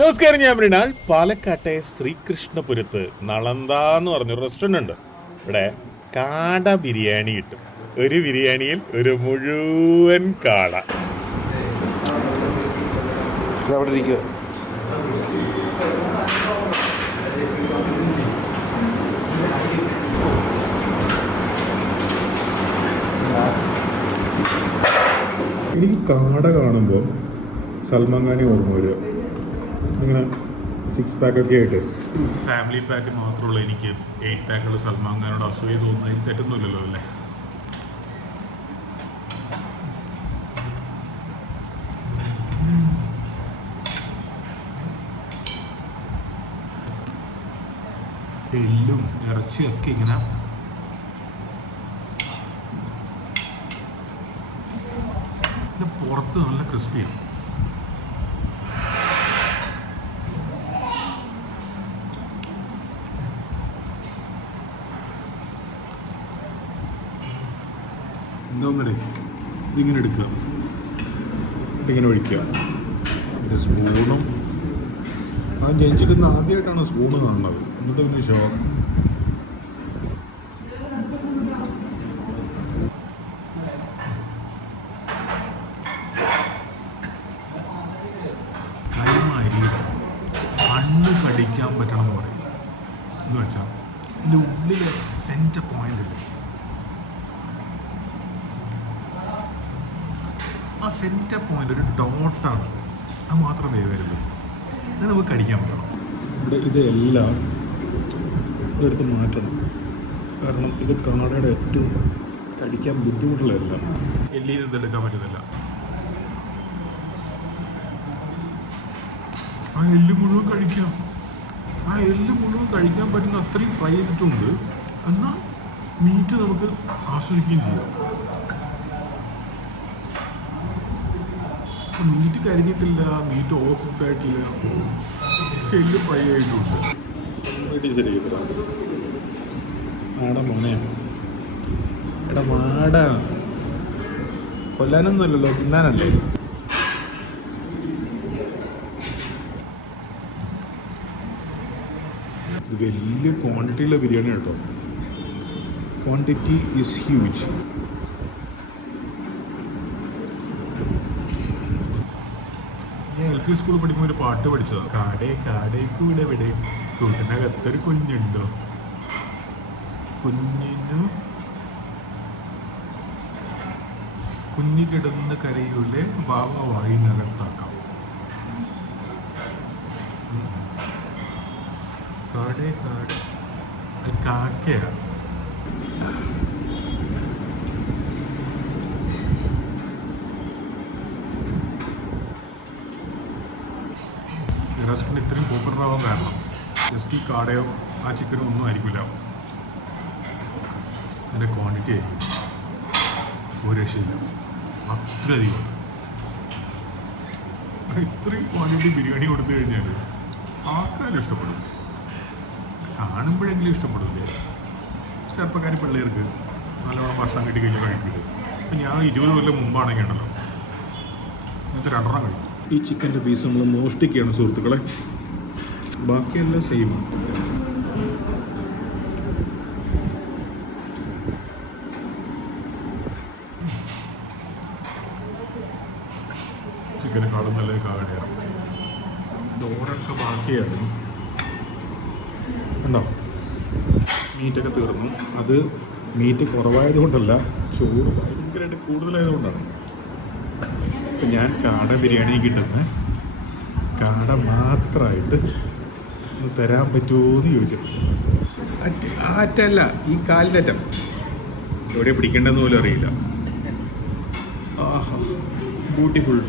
നമസ്കാരം, ഞാൻ മൃണാൾ. പാലക്കാട്ടെ ശ്രീകൃഷ്ണപുരത്ത് നളന്ത എന്ന് പറഞ്ഞൊരു റെസ്റ്റോറൻ്റ് ഉണ്ട്. ഇവിടെ കാട ബിരിയാണി കിട്ടും. ഒരു ബിരിയാണിയിൽ ഒരു മുഴുവൻ കാട. അവിടെ ഇരിക്കുക. എനിക്ക് കാട കാണുമ്പോൾ സൽമാൻ ഖാനെ ഓർമ്മ വരിക. ഇങ്ങനെ 6 പാക്കൊക്കെ ആയിട്ട്. ഫാമിലി പാക്ക് മാത്രമുള്ള എനിക്ക് 8 പാക്കുള്ള സൽമാൻ ഖാനോട് അസൂയ തോന്നുന്നതിൽ തെറ്റൊന്നുമില്ലല്ലോ അല്ലേ? എല്ലും ഇറച്ചിയൊക്കെ ഇങ്ങനെ പുറത്ത് നല്ല ക്രിസ്പിയാണ്. എന്താന്നടേ, ഇതിങ്ങനെ എടുക്കുക, ഇതിങ്ങനെ ഒഴിക്കുക. പിന്നെ സ്പൂണും ആ ജനിച്ചിട്ട് ആദ്യമായിട്ടാണ് സ്പൂണ് കാണുന്നത്. എന്നിട്ട് ഒരു ഷോക്ക്. കണ്ണ് കടിക്കാൻ പറ്റണം എന്ന് പറയും. എന്ന് വെച്ചാൽ ഇതിൻ്റെ ഉള്ളിൽ സെൻറ്റർ പോയിന്റ് ഇല്ലേ, ആ സെൻറ്റർ പോയിന്റ് ഒരു ഡോട്ടാണ്. അത് മാത്രം വേവരുത്, അത് നമുക്ക് കടിക്കാൻ പറ്റണം. ഇവിടെ ഇതെല്ലാം ഇതെടുത്ത് മാറ്റണം. കാരണം ഇത് കാടയുടെ ഏറ്റവും കടിക്കാൻ ബുദ്ധിമുട്ടുള്ളതല്ല. എല്ലിൽ നിന്ന് ഇതെടുക്കാൻ പറ്റുന്നില്ല. ആ എല്ല് മുഴുവൻ കഴിക്കാം. ആ എല്ല് മുഴുവൻ കഴിക്കാൻ പറ്റുന്ന അത്രയും ഫ്രൈ ചെയ്തിട്ടുണ്ട്. എന്നാൽ മീറ്റ് നമുക്ക് ആസ്വദിക്കുകയും ചെയ്യാം. മീറ്റ് കരിഞ്ഞിട്ടില്ല, മീറ്റ് ഓഫ് ആയിട്ടില്ല, പക്ഷെ എല്ല് ഫ്രൈ ആയിട്ടുണ്ട്. ആടെ മോനെയാണ്. എടാ മാട കൊല്ലാനൊന്നുമല്ലല്ലോ, തിന്നാനല്ലേ. ഇത് വലിയ ക്വാണ്ടിറ്റിയുള്ള ബിരിയാണി കേട്ടോ. Quantity is huge. ഞാൻ LP സ്കൂളിൽ പഠിക്കുമ്പോൾ ഒരു പാട്ട് പഠിച്ചതാണ്. കാടേ കാടേ കൂടെ വിടെ കൂട്ടിനകത്തൊരു കുഞ്ഞുണ്ടോ, കുഞ്ഞു കിടന്ന് കരയൂലെ വാവ വായിനകത്താക്കാം. കാടേ കാട് കാക്കയാണ്. റെസ്റ്റോറൻറ്റ് ഇത്രയും പോപ്പുലർ ആവാൻ കാരണം ജസ്റ്റ് ഈ കാടയോ ആ ചിക്കനോ ഒന്നും ആയിരിക്കില്ല, അതിൻ്റെ ക്വാണ്ടിറ്റി ആയിരിക്കും. ഒരു രക്ഷയില്ല, അത്രയധികം. ഇത്രയും ക്വാണ്ടിറ്റി ബിരിയാണി കൊടുത്തു കഴിഞ്ഞാൽ ആർക്കാരും ഇഷ്ടപ്പെടും. കാണുമ്പോഴെങ്കിലും ഇഷ്ടപ്പെടില്ലേ? ചെറുപ്പക്കാരി പിള്ളേർക്ക് നല്ലവണ്ണം ഭക്ഷണം കിട്ടി കഴിഞ്ഞാൽ കഴിക്കില്ല. ഇപ്പം ഞാൻ 20 കൊല്ലം മുമ്പാണെങ്കിൽ ഉണ്ടല്ലോ ഇന്നത്തെ 2 കഴിക്കും. ഈ ചിക്കൻ്റെ പീസ് നമ്മൾ മോഷ്ടിക്കുകയാണ് സുഹൃത്തുക്കളെ. ബാക്കിയെല്ലാം സെയിമാണ്. ചിക്കനെക്കാളും നല്ല കാടയാണ്. ചോറൊക്കെ ബാക്കിയായിരുന്നു. ഉണ്ടോ, മീറ്റൊക്കെ തീർന്നു. അത് മീറ്റ് കുറവായതുകൊണ്ടല്ല, ചോറ് ഭയങ്കരമായിട്ട് കൂടുതലായതുകൊണ്ടാണ്. ഇപ്പം ഞാൻ കാട ബിരിയാണി കിട്ടുന്ന കാട മാത്രമായിട്ട് ഒന്ന് തരാൻ പറ്റുമോ എന്ന് ചോദിച്ചിട്ടുണ്ട്. ആ അറ്റല്ല, ഈ കാലിൻ്റെ അറ്റം എവിടെ പിടിക്കേണ്ടെന്ന് പോലും അറിയില്ല. ആഹാ, ബ്യൂട്ടിഫുൾ.